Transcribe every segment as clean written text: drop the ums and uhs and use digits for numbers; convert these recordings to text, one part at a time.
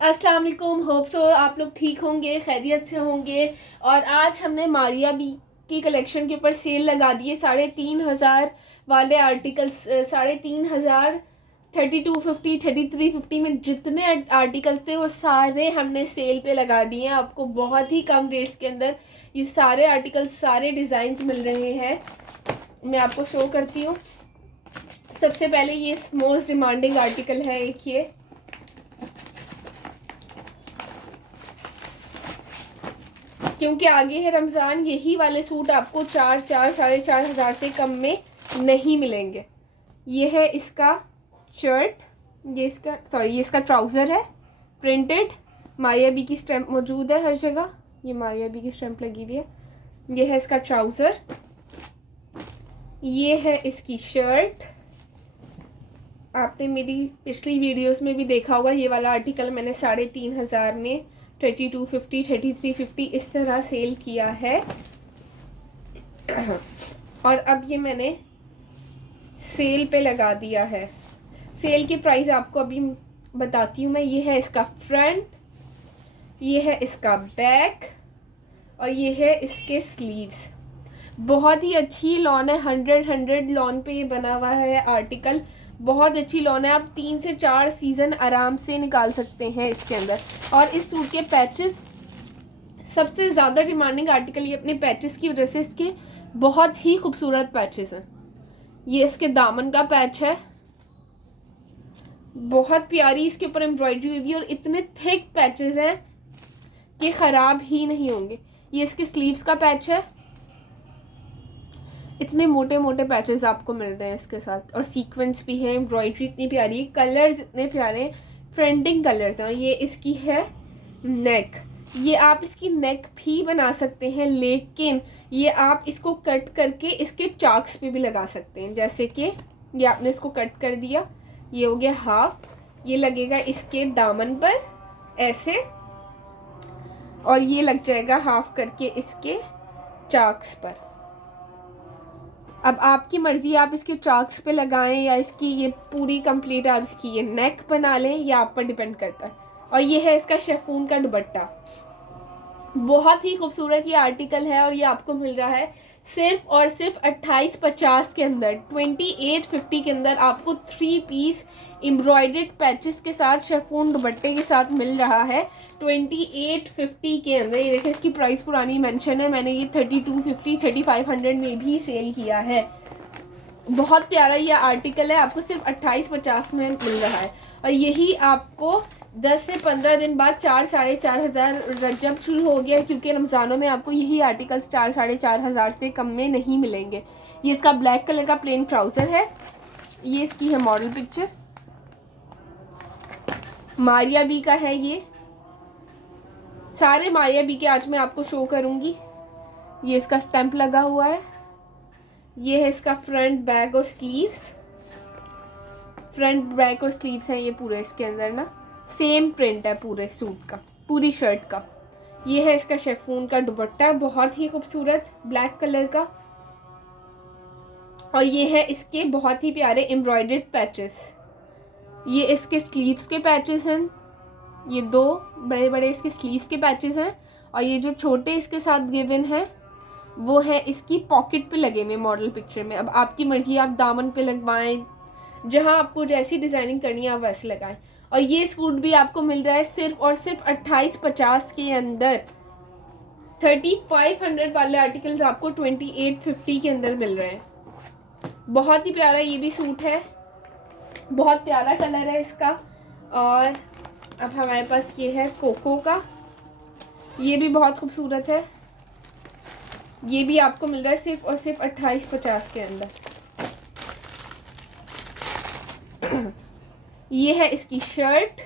अस्सलाम वालेकुम। Hope so आप लोग ठीक होंगे, खैरियत से होंगे। और आज हमने मारिया बी की कलेक्शन के ऊपर सेल लगा दी है। 3,500 वाले आर्टिकल्स, 3,500, 3250, 3350 में जितने आर्टिकल्स थे वो सारे हमने सेल पे लगा दिए हैं। आपको बहुत ही कम रेट्स के अंदर ये सारे आर्टिकल्स, सारे डिज़ाइंस मिल रहे हैं। मैं आपको शो करती हूँ। सबसे पहले ये मोस्ट डिमांडिंग आर्टिकल है एक ये, क्योंकि आगे है रमज़ान। यही वाले सूट आपको 4,400 से कम में नहीं मिलेंगे। ये है इसका शर्ट, ये इसका ट्राउज़र है प्रिंटेड। मारिया बी की स्टैम्प मौजूद है हर जगह, ये मारिया बी की स्टैम्प लगी हुई है। ये है इसका ट्राउज़र, ये है इसकी शर्ट। आपने मेरी पिछली वीडियोस में भी देखा होगा, ये वाला आर्टिकल मैंने 3,500 में 3250, 3350 इस तरह सेल किया है। और अब ये मैंने सेल पे लगा दिया है। सेल की प्राइस आपको अभी बताती हूँ मैं। ये है इसका फ्रंट, ये है इसका बैक और ये है इसके स्लीव्स। बहुत ही अच्छी लॉन है, 100 लॉन पे ये बना हुआ है आर्टिकल। बहुत अच्छी लॉन है, आप 3 से 4 सीज़न आराम से निकाल सकते हैं इसके अंदर। और इस सूट के पैचेस सबसे ज़्यादा डिमांडिंग आर्टिकल ये अपने पैचेस की वजह से, इसके बहुत ही खूबसूरत पैचेस हैं। ये इसके दामन का पैच है, बहुत प्यारी इसके ऊपर एम्ब्रॉयडरी हुई है और इतने थिक पैचेस हैं कि ख़राब ही नहीं होंगे। ये इसके स्लीव्स का पैच है, इतने मोटे मोटे पैचेस आपको मिल रहे हैं इसके साथ। और सीक्वेंस भी है, एम्ब्रॉयडरी इतनी प्यारी है, कलर्स इतने प्यारे हैं, ट्रेंडिंग कलर्स हैं। ये इसकी है नेक, ये आप इसकी नेक भी बना सकते हैं, लेकिन ये आप इसको कट करके इसके चाक्स पे भी लगा सकते हैं। जैसे कि ये आपने इसको कट कर दिया, ये हो गया हाफ, ये लगेगा इसके दामन पर ऐसे और ये लग जाएगा हाफ करके इसके चाक्स पर। अब आपकी मर्ज़ी, आप इसके चाक्स पे लगाएं या इसकी ये पूरी कंप्लीट आप इसकी ये नेक बना लें, या आप पर डिपेंड करता है। और ये है इसका शिफॉन का दुपट्टा, बहुत ही खूबसूरत ये आर्टिकल है और ये आपको मिल रहा है सिर्फ और सिर्फ 2850 के अंदर। 2850 के अंदर आपको 3 पीस एम्ब्रॉयडर्ड पैचेस के साथ शिफॉन दुपट्टे के साथ मिल रहा है 2850 के अंदर। ये देखिए, इसकी प्राइस पुरानी मेंशन है, मैंने ये 3250, 3500 में भी सेल किया है। बहुत प्यारा ये आर्टिकल है, आपको सिर्फ 2850 में मिल रहा है। और यही आपको 10 से 15 दिन बाद 4,500 रजब शुरू हो गया, क्योंकि रमज़ानों में आपको यही आर्टिकल्स 4,500 से कम में नहीं मिलेंगे। ये इसका ब्लैक कलर का प्लेन ट्राउज़र है, ये इसकी है मॉडल पिक्चर, मारिया बी का है। ये सारे मारिया बी के आज मैं आपको शो करूँगी। ये इसका स्टैम्प लगा हुआ है, ये है इसका फ्रंट, बैक और स्लीव्स। फ्रंट, बैक और स्लीव्स हैं ये पूरे इसके अंदर ना, सेम प्रिंट है पूरे सूट का, पूरी शर्ट का। ये है इसका शिफॉन का दुपट्टा, बहुत ही खूबसूरत ब्लैक कलर का। और ये है इसके बहुत ही प्यारे एम्ब्रॉयडर्ड पैचेस। ये इसके स्लीव्स के पैचेस हैं, ये 2 बड़े बड़े इसके स्लीव्स के पैचेस हैं। और ये जो छोटे इसके साथ गिवन हैं वो है इसकी पॉकेट पे लगे हुए मॉडल पिक्चर में। अब आपकी मर्ज़ी, आप दामन पे लगवाएं, जहां आपको जैसी डिज़ाइनिंग करनी है आप वैसे लगाएं। और ये सूट भी आपको मिल रहा है सिर्फ और सिर्फ 2850 के अंदर। 3500 वाले आर्टिकल्स आपको 2850 के अंदर मिल रहे हैं। बहुत ही प्यारा ये भी सूट है, बहुत प्यारा कलर है इसका। और अब हमारे पास ये है कोको का, ये भी बहुत खूबसूरत है, ये भी आपको मिल रहा है सिर्फ और सिर्फ 2850 के अंदर। ये है इसकी शर्ट,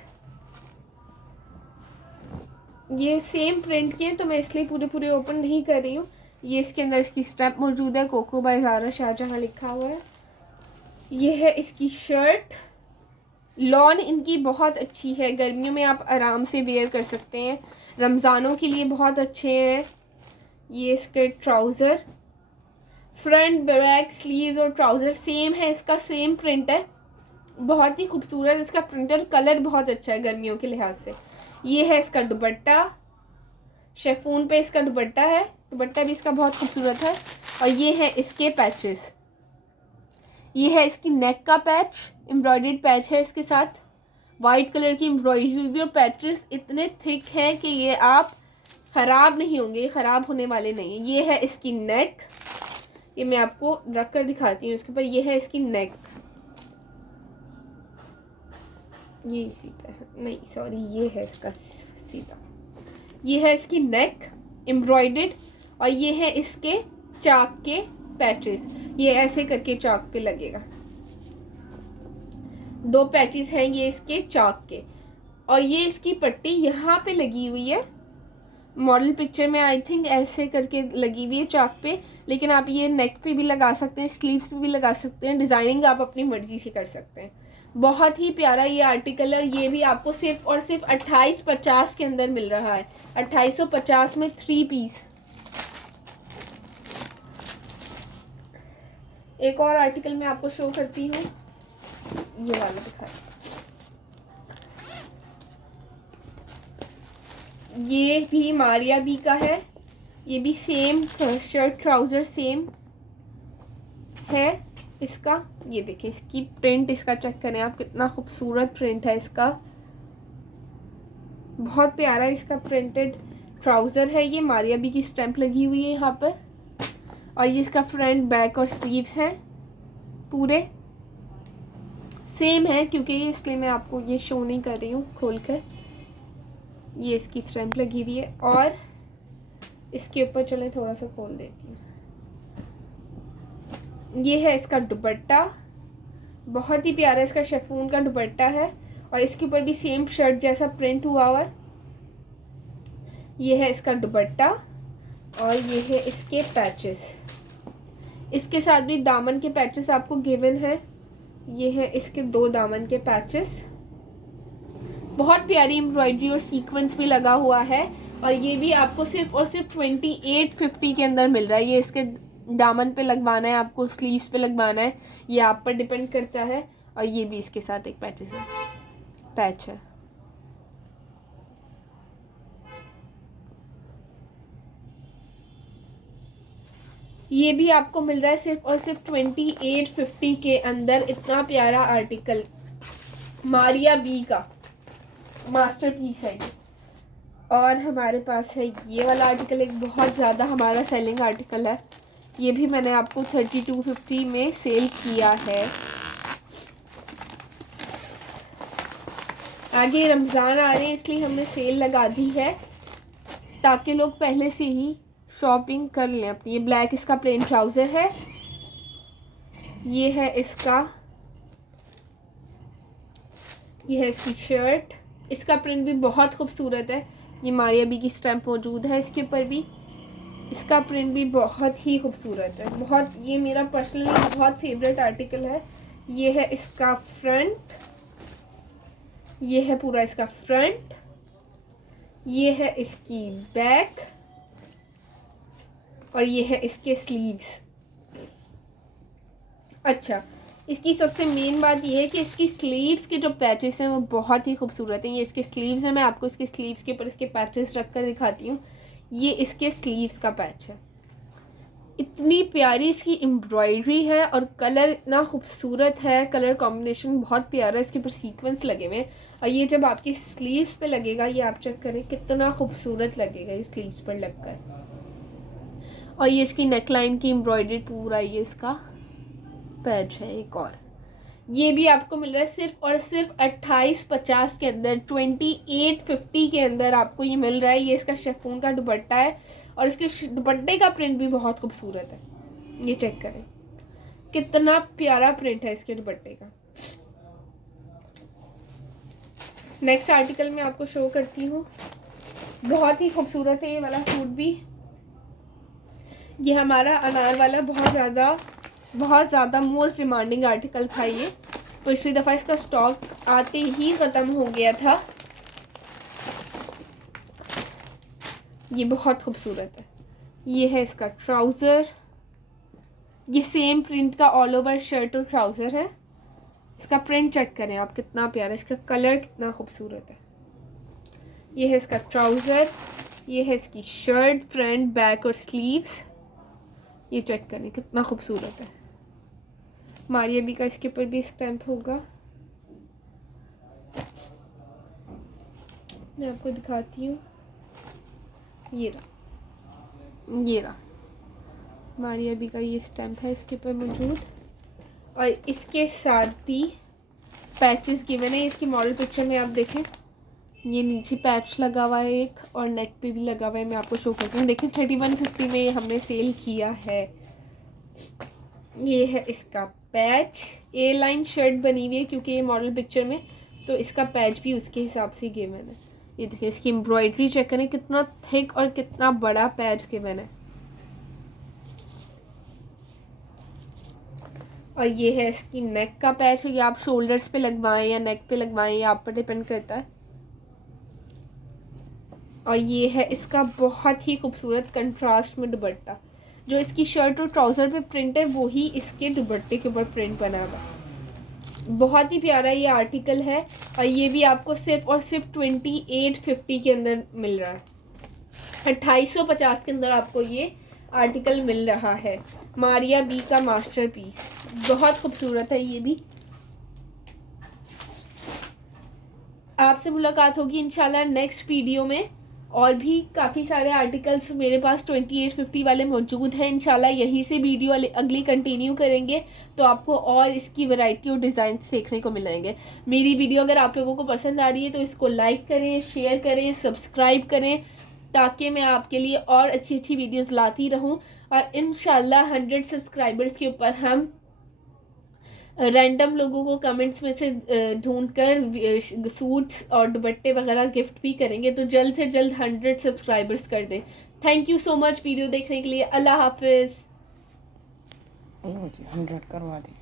ये सेम प्रिंट की है तो मैं इसलिए पूरे ओपन नहीं कर रही हूँ। ये इसके अंदर इसकी स्टैम्प मौजूद है, कोको बाय ज़ारा शाहजहां लिखा हुआ है। ये है इसकी शर्ट, लॉन इनकी बहुत अच्छी है, गर्मियों में आप आराम से वेयर कर सकते हैं, रमज़ानों के लिए बहुत अच्छे हैं। ये इसके ट्राउज़र, फ्रंट, बैक, स्लीव्स और ट्राउज़र सेम है, इसका सेम प्रिंट है, बहुत ही खूबसूरत इसका प्रिंटर, कलर बहुत अच्छा है गर्मियों के लिहाज से। ये है इसका दुपट्टा, शेफून पे इसका दुपट्टा है, दुपट्टा भी इसका बहुत खूबसूरत है। और ये है इसके पैचेस, ये है इसकी नेक का पैच, एम्ब्रॉयडर्ड पैच है इसके साथ, वाइट कलर की एम्ब्रॉयडरी और पैचेस इतने थिक हैं कि ये आप ख़राब नहीं होंगे, ख़राब होने वाले नहीं हैं। ये है इसकी नेक, ये मैं आपको रख कर दिखाती हूँ इसके ऊपर। ये है इसकी नेक, ये इसी पे है, नहीं सॉरी, ये है इसका सीधा, ये है इसकी नेक एम्ब्रॉयडर्ड। और ये है इसके चाक के पैचेस, ये ऐसे करके चाक पे लगेगा, 2 पैचेस हैं ये इसके चाक के। और ये इसकी पट्टी यहाँ पे लगी हुई है, मॉडल पिक्चर में आई थिंक ऐसे करके लगी हुई है चाक पे, लेकिन आप ये नेक पे भी लगा सकते हैं, स्लीव्स पे भी लगा सकते हैं, डिज़ाइनिंग आप अपनी मर्ज़ी से कर सकते हैं। बहुत ही प्यारा ये आर्टिकल है। ये भी आपको सिर्फ और सिर्फ 2850 के अंदर मिल रहा है, 2850 में 3 पीस। एक और आर्टिकल मैं आपको शो करती हूँ, ये वाला दिखा, ये भी मारिया बी का है, ये भी सेम शर्ट ट्राउज़र सेम है इसका। ये देखिए इसकी प्रिंट, इसका चेक करें आप, कितना खूबसूरत प्रिंट है इसका, बहुत प्यारा इसका प्रिंटेड ट्राउज़र है। ये मारिया बी की स्टैंप लगी हुई है यहाँ पर। और ये इसका फ्रंट बैक और स्लीव्स हैं पूरे सेम है, क्योंकि ये इसलिए मैं आपको ये शो नहीं कर रही हूँ खोल कर। ये इसकी स्टैंप लगी हुई है। और इसके ऊपर चलें थोड़ा सा खोल देती हूँ, ये है इसका दुपट्टा, बहुत ही प्यारा इसका शेफून का दुपट्टा है। और इसके ऊपर भी सेम शर्ट जैसा प्रिंट हुआ हुआ है। ये है इसका दुपट्टा और ये है इसके पैचेस, इसके साथ भी दामन के पैचेस आपको गिवन है। ये है इसके 2 दामन के पैचेस, बहुत प्यारी एम्ब्रॉयडरी और सीक्वेंस भी लगा हुआ है। और ये भी आपको सिर्फ और सिर्फ 2850 के अंदर मिल रहा है। ये इसके दामन पे लगवाना है आपको, स्लीव्स पे लगवाना है, ये आप पर डिपेंड करता है। और ये भी इसके साथ एक पैच है। ये भी आपको मिल रहा है सिर्फ और सिर्फ 2850 के अंदर। इतना प्यारा आर्टिकल, मारिया बी का मास्टरपीस है ये। और हमारे पास है ये वाला आर्टिकल, एक बहुत ज़्यादा हमारा सेलिंग आर्टिकल है। ये भी मैंने आपको 3250 में सेल किया है। आगे रमज़ान आ रहे हैं इसलिए हमने सेल लगा दी है, ताकि लोग पहले से ही शॉपिंग कर लें अपनी। ये ब्लैक इसका प्लेन ट्राउज़र है, ये है इसका, ये है इसकी शर्ट, इसका प्रिंट भी बहुत खूबसूरत है। ये मारिया बी की स्टैंप मौजूद है इसके ऊपर भी, इसका प्रिंट भी बहुत ही खूबसूरत है। बहुत, ये मेरा पर्सनली बहुत फेवरेट आर्टिकल है। ये है इसका फ्रंट, ये है पूरा इसका फ्रंट, ये है इसकी बैक और ये है इसके स्लीव्स। अच्छा, इसकी सबसे मेन बात ये है कि इसकी स्लीव्स के जो पैचेस हैं वो बहुत ही खूबसूरत हैं। ये इसके स्लीव्स हैं, मैं आपको इसके स्लीव्स के ऊपर इसके पैचेस रख कर दिखाती हूँ। ये इसके स्लीव्स का पैच है, इतनी प्यारी इसकी एम्ब्रॉयडरी है और कलर इतना खूबसूरत है, कलर कॉम्बिनेशन बहुत प्यारा है, इसके ऊपर सीक्वेंस लगे हुए हैं। और ये जब आपकी स्लीव्स पे लगेगा, ये आप चेक करें कितना खूबसूरत लगेगा ये स्लीव्स पर लगकर। और ये इसकी नेकलाइन की एम्ब्रॉयडरी पूरा ये इसका पैच है। एक और ये भी आपको मिल रहा है सिर्फ और सिर्फ 2850 के अंदर, 2850 के अंदर आपको ये मिल रहा है। ये इसका शेफून का दुपट्टा है और इसके दुपट्टे का प्रिंट भी बहुत खूबसूरत है। ये चेक करें कितना प्यारा प्रिंट है इसके दुपट्टे का। नेक्स्ट आर्टिकल मैं आपको शो करती हूँ, बहुत ही खूबसूरत है ये वाला सूट भी। ये हमारा अनार वाला बहुत ज़्यादा मोस्ट डिमांडिंग आर्टिकल था। ये पिछली दफ़ा इसका स्टॉक आते ही ख़त्म हो गया था। ये बहुत खूबसूरत है। ये है इसका ट्राउज़र, ये सेम प्रिंट का ऑल ओवर शर्ट और ट्राउज़र है। इसका प्रिंट चेक करें आप कितना प्यारा, इसका कलर कितना खूबसूरत है। ये है इसका ट्राउज़र, ये है इसकी शर्ट, फ्रंट, बैक और स्लीव्स। ये चेक करें कितना खूबसूरत है। मारिया बी का इसके ऊपर भी स्टैम्प होगा। मैं आपको दिखाती हूँ, ये रहा मारिया बी का ये स्टैम्प है इसके ऊपर मौजूद। और इसके साथ भी पैचेस गिवन है। इसकी मॉडल पिक्चर में आप देखें, ये नीचे पैच लगा हुआ है एक, और नेक पे भी लगा हुआ है। मैं आपको शो करती हूँ, देखें 3150 में ये हमने सेल किया है। ये है इसका पैच, ए लाइन शर्ट बनी हुई है क्योंकि ये मॉडल पिक्चर में, तो इसका पैच भी उसके हिसाब से गिवन है। ये देखिए इसकी एम्ब्रॉयडरी चेक करें, कितना थिक और कितना बड़ा पैच गिवन है। और ये है इसकी नेक का पैच, ये आप शोल्डर्स पे लगवाएं या नेक पे लगवाएं, ये आप पर डिपेंड करता है। और ये है इसका बहुत ही खूबसूरत कंट्रास्ट में दुपट्टा, जो इसकी शर्ट और ट्राउज़र पे प्रिंट है वही इसके दुपट्टे के ऊपर प्रिंट बना हुआ। बहुत ही प्यारा ये आर्टिकल है, और ये भी आपको सिर्फ और सिर्फ 2850 के अंदर मिल रहा है। 2850 के अंदर आपको ये आर्टिकल मिल रहा है। मारिया बी का मास्टरपीस, बहुत खूबसूरत है ये भी। आपसे मुलाकात होगी इंशाल्लाह नेक्स्ट वीडियो में। और भी काफ़ी सारे आर्टिकल्स मेरे पास 2850 वाले मौजूद हैं। इंशाल्लाह यहीं से वीडियो अगली कंटिन्यू करेंगे, तो आपको और इसकी वैरायटी और डिज़ाइन देखने को मिलेंगे। मेरी वीडियो अगर आप लोगों को पसंद आ रही है तो इसको लाइक करें, शेयर करें, सब्सक्राइब करें, ताकि मैं आपके लिए और अच्छी अच्छी वीडियोस लाती रहूं। और इंशाल्लाह 100 सब्सक्राइबर्स के ऊपर हम रैंडम लोगों को कमेंट्स में से ढूंढकर सूट्स और दुपट्टे वगैरह गिफ्ट भी करेंगे। तो जल्द से जल्द 100 सब्सक्राइबर्स कर दें। Thank you so much video देखने के लिए। अल्लाह हाफिज़। 100 करवा दी।